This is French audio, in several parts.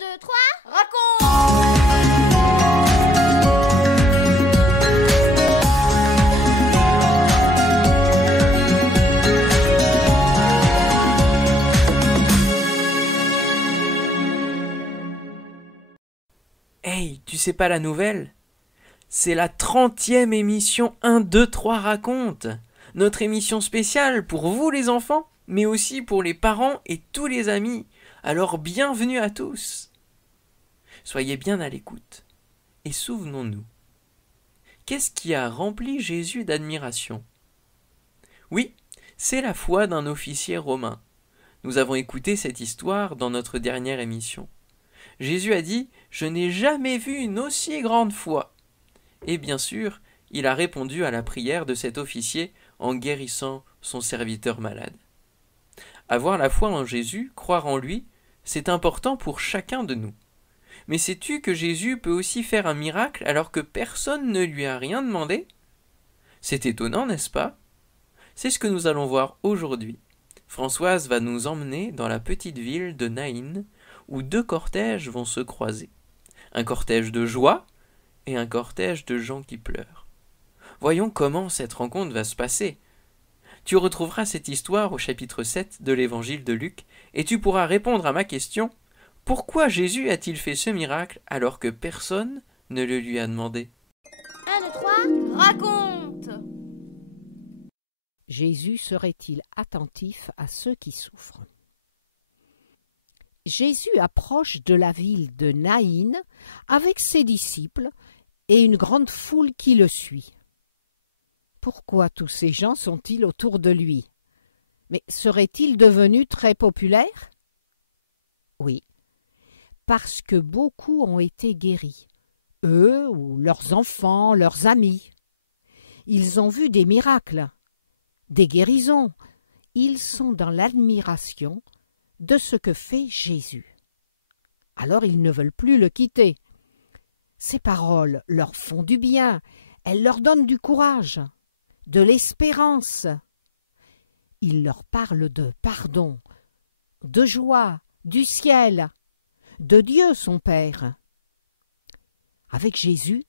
2, 3, raconte! Hey, tu sais pas la nouvelle? C'est la 30e émission 1, 2, 3 raconte. Notre émission spéciale pour vous les enfants, mais aussi pour les parents et tous les amis. Alors bienvenue à tous. Soyez bien à l'écoute. Et souvenons-nous. Qu'est-ce qui a rempli Jésus d'admiration? Oui, c'est la foi d'un officier romain. Nous avons écouté cette histoire dans notre dernière émission. Jésus a dit « Je n'ai jamais vu une aussi grande foi ». Et bien sûr, il a répondu à la prière de cet officier en guérissant son serviteur malade. Avoir la foi en Jésus, croire en lui, c'est important pour chacun de nous. Mais sais-tu que Jésus peut aussi faire un miracle alors que personne ne lui a rien demandé? C'est étonnant, n'est-ce pas? C'est ce que nous allons voir aujourd'hui. Françoise va nous emmener dans la petite ville de Naïn, où deux cortèges vont se croiser. Un cortège de joie et un cortège de gens qui pleurent. Voyons comment cette rencontre va se passer. Tu retrouveras cette histoire au chapitre 7 de l'évangile de Luc et tu pourras répondre à ma question « Pourquoi Jésus a-t-il fait ce miracle alors que personne ne le lui a demandé ?» 1, 2, 3, raconte! Jésus serait-il attentif à ceux qui souffrent? Jésus approche de la ville de Naïn avec ses disciples et une grande foule qui le suit. Pourquoi tous ces gens sont-ils autour de lui? Mais serait-il devenu très populaire? Oui, parce que beaucoup ont été guéris, eux ou leurs enfants, leurs amis. Ils ont vu des miracles, des guérisons. Ils sont dans l'admiration de ce que fait Jésus. Alors ils ne veulent plus le quitter. Ces paroles leur font du bien, elles leur donnent du courage, de l'espérance. Il leur parle de pardon, de joie, du ciel, de Dieu son Père. Avec Jésus,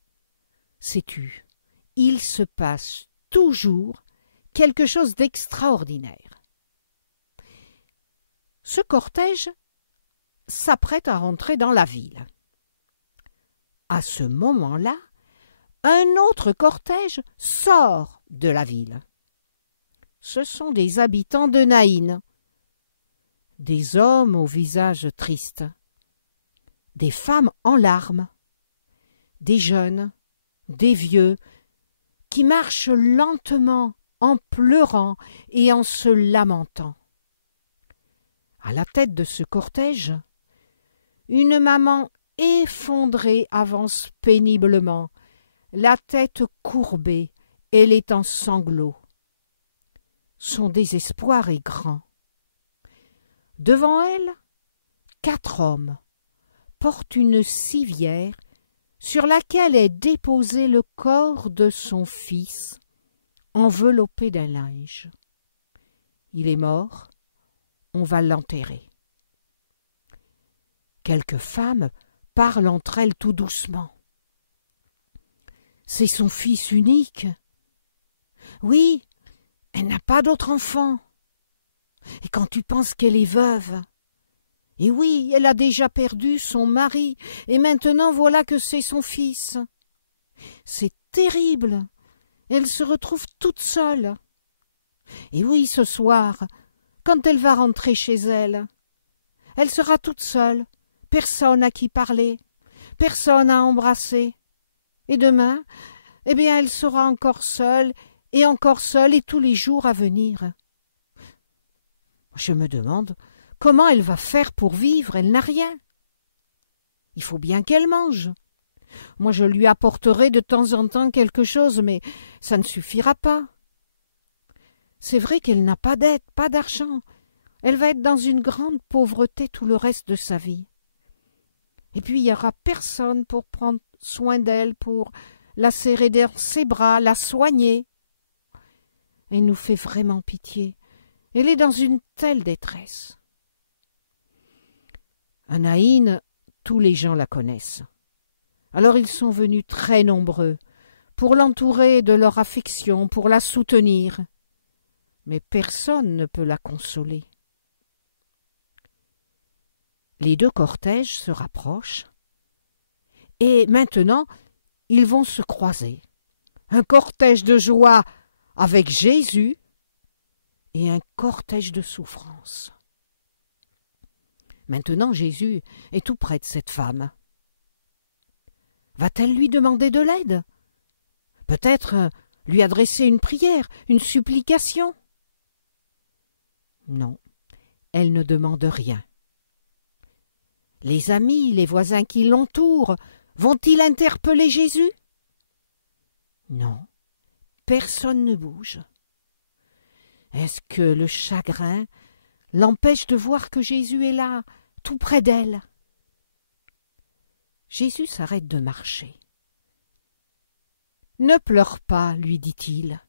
sais-tu, il se passe toujours quelque chose d'extraordinaire. Ce cortège s'apprête à rentrer dans la ville. À ce moment-là, un autre cortège sort de la ville. Ce sont des habitants de Naïn, des hommes au visage triste, des femmes en larmes, des jeunes, des vieux, qui marchent lentement en pleurant et en se lamentant. À la tête de ce cortège, une maman effondrée avance péniblement, la tête courbée, elle est en sanglots. Son désespoir est grand. Devant elle, 4 hommes portent une civière sur laquelle est déposé le corps de son fils, enveloppé d'un linge. Il est mort, on va l'enterrer. Quelques femmes parlent entre elles tout doucement. C'est son fils unique. Oui, elle n'a pas d'autre enfant. Et quand tu penses qu'elle est veuve, et oui, elle a déjà perdu son mari, et maintenant voilà que c'est son fils. C'est terrible. Elle se retrouve toute seule. Et oui, ce soir, quand elle va rentrer chez elle, elle sera toute seule, personne à qui parler, personne à embrasser. Et demain, eh bien, elle sera encore seule, et tous les jours à venir. Je me demande comment elle va faire pour vivre, elle n'a rien. Il faut bien qu'elle mange. Moi, je lui apporterai de temps en temps quelque chose, mais ça ne suffira pas. C'est vrai qu'elle n'a pas d'aide, pas d'argent. Elle va être dans une grande pauvreté tout le reste de sa vie. Et puis, il n'y aura personne pour prendre soin d'elle, pour la serrer dans ses bras, la soigner. Elle nous fait vraiment pitié. Elle est dans une telle détresse. À Naïn, tous les gens la connaissent. Alors ils sont venus très nombreux pour l'entourer de leur affection, pour la soutenir. Mais personne ne peut la consoler. Les deux cortèges se rapprochent et maintenant ils vont se croiser. Un cortège de joie avec Jésus et un cortège de souffrance. Maintenant Jésus est tout près de cette femme. Va-t-elle lui demander de l'aide? Peut-être lui adresser une prière, une supplication? Non, elle ne demande rien. Les amis, les voisins qui l'entourent, vont-ils interpeller Jésus? Non, personne ne bouge. Est-ce que le chagrin l'empêche de voir que Jésus est là, tout près d'elle? Jésus s'arrête de marcher. « Ne pleure pas, lui dit-il. »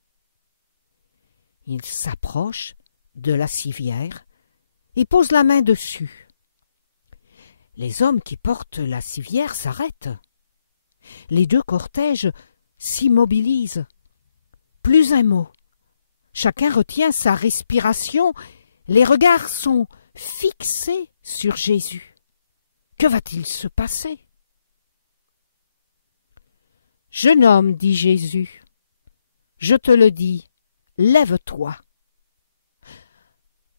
Il s'approche de la civière et pose la main dessus. Les hommes qui portent la civière s'arrêtent. Les deux cortèges s'immobilisent. Plus un mot. Chacun retient sa respiration. Les regards sont fixés sur Jésus. Que va-t-il se passer? « Jeune homme, dit Jésus, je te le dis, lève-toi. »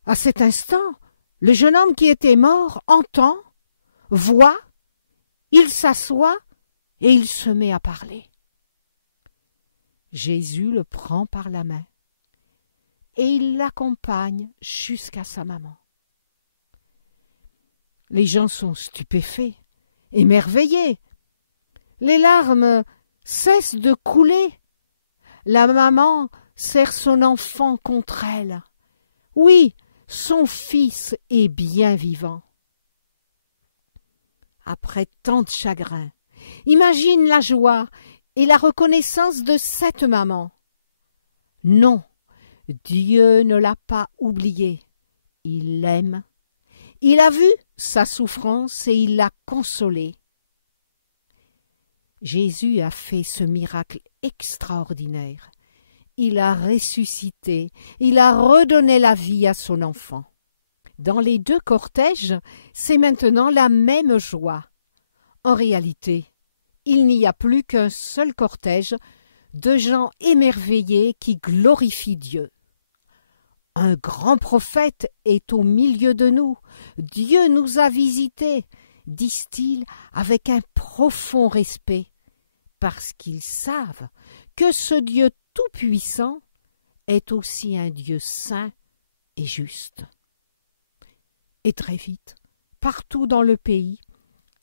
À cet instant, le jeune homme qui était mort entend, voit, il s'assoit et il se met à parler. Jésus le prend par la main et il l'accompagne jusqu'à sa maman. Les gens sont stupéfaits, émerveillés. Les larmes cessent de couler. La maman serre son enfant contre elle. Oui, son fils est bien vivant. Après tant de chagrin, imagine la joie et la reconnaissance de cette maman. Non, Dieu ne l'a pas oubliée. Il l'aime. Il a vu sa souffrance et il l'a consolée. Jésus a fait ce miracle extraordinaire. Il a ressuscité, il a redonné la vie à son enfant. Dans les deux cortèges, c'est maintenant la même joie. En réalité, il n'y a plus qu'un seul cortège de gens émerveillés qui glorifient Dieu. Un grand prophète est au milieu de nous. Dieu nous a visités, disent-ils avec un profond respect, parce qu'ils savent que ce Dieu tout-puissant est aussi un Dieu saint et juste. Et très vite, partout dans le pays,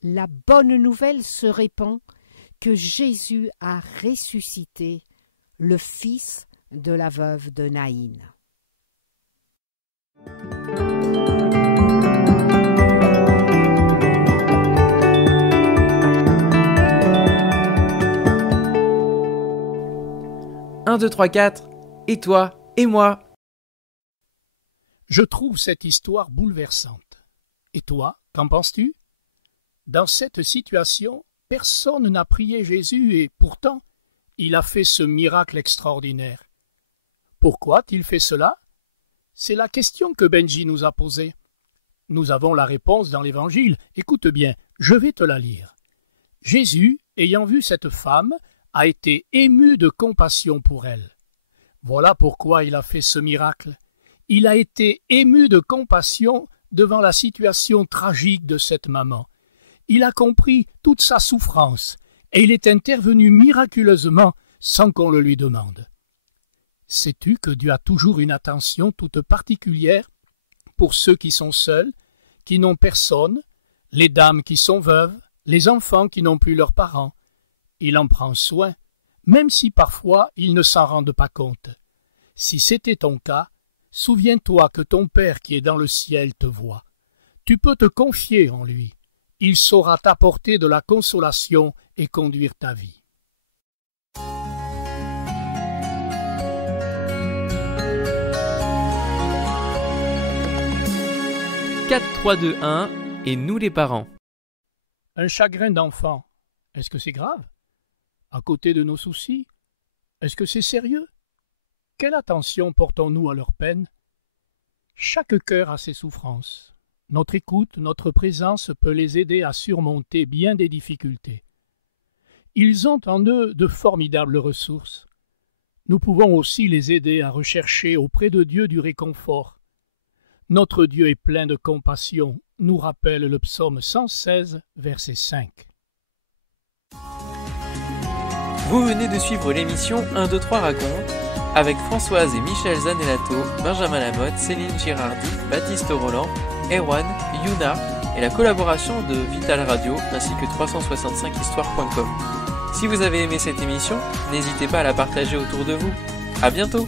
la bonne nouvelle se répand que Jésus a ressuscité le fils de la veuve de Naïn. Un, deux, trois, quatre, et toi, et moi. Je trouve cette histoire bouleversante. Et toi, qu'en penses-tu? Dans cette situation, personne n'a prié Jésus et pourtant, il a fait ce miracle extraordinaire. Pourquoi a-t-il fait cela? C'est la question que Benji nous a posée. Nous avons la réponse dans l'Évangile. Écoute bien, je vais te la lire. Jésus, ayant vu cette femme, a été ému de compassion pour elle. Voilà pourquoi il a fait ce miracle. Il a été ému de compassion devant la situation tragique de cette maman. Il a compris toute sa souffrance et il est intervenu miraculeusement sans qu'on le lui demande. Sais-tu que Dieu a toujours une attention toute particulière pour ceux qui sont seuls, qui n'ont personne, les dames qui sont veuves, les enfants qui n'ont plus leurs parents? Il en prend soin, même si parfois ils ne s'en rendent pas compte. Si c'était ton cas, souviens-toi que ton Père qui est dans le ciel te voit. Tu peux te confier en lui. Il saura t'apporter de la consolation et conduire ta vie. « 4, 3, 2, 1 et nous les parents. Un chagrin d'enfant, est-ce que c'est grave? À côté de nos soucis, est-ce que c'est sérieux? Quelle attention portons-nous à leur peine? Chaque cœur a ses souffrances. Notre écoute, notre présence peut les aider à surmonter bien des difficultés. Ils ont en eux de formidables ressources. Nous pouvons aussi les aider à rechercher auprès de Dieu du réconfort. Notre Dieu est plein de compassion, nous rappelle le psaume 116, verset 5. Vous venez de suivre l'émission 1, 2, 3 raconte avec Françoise et Michel Zanellato, Benjamin Lamotte, Céline Girardi, Baptiste Roland, Erwan, Yuna et la collaboration de Vital Radio ainsi que 365histoire.com. Si vous avez aimé cette émission, n'hésitez pas à la partager autour de vous. À bientôt!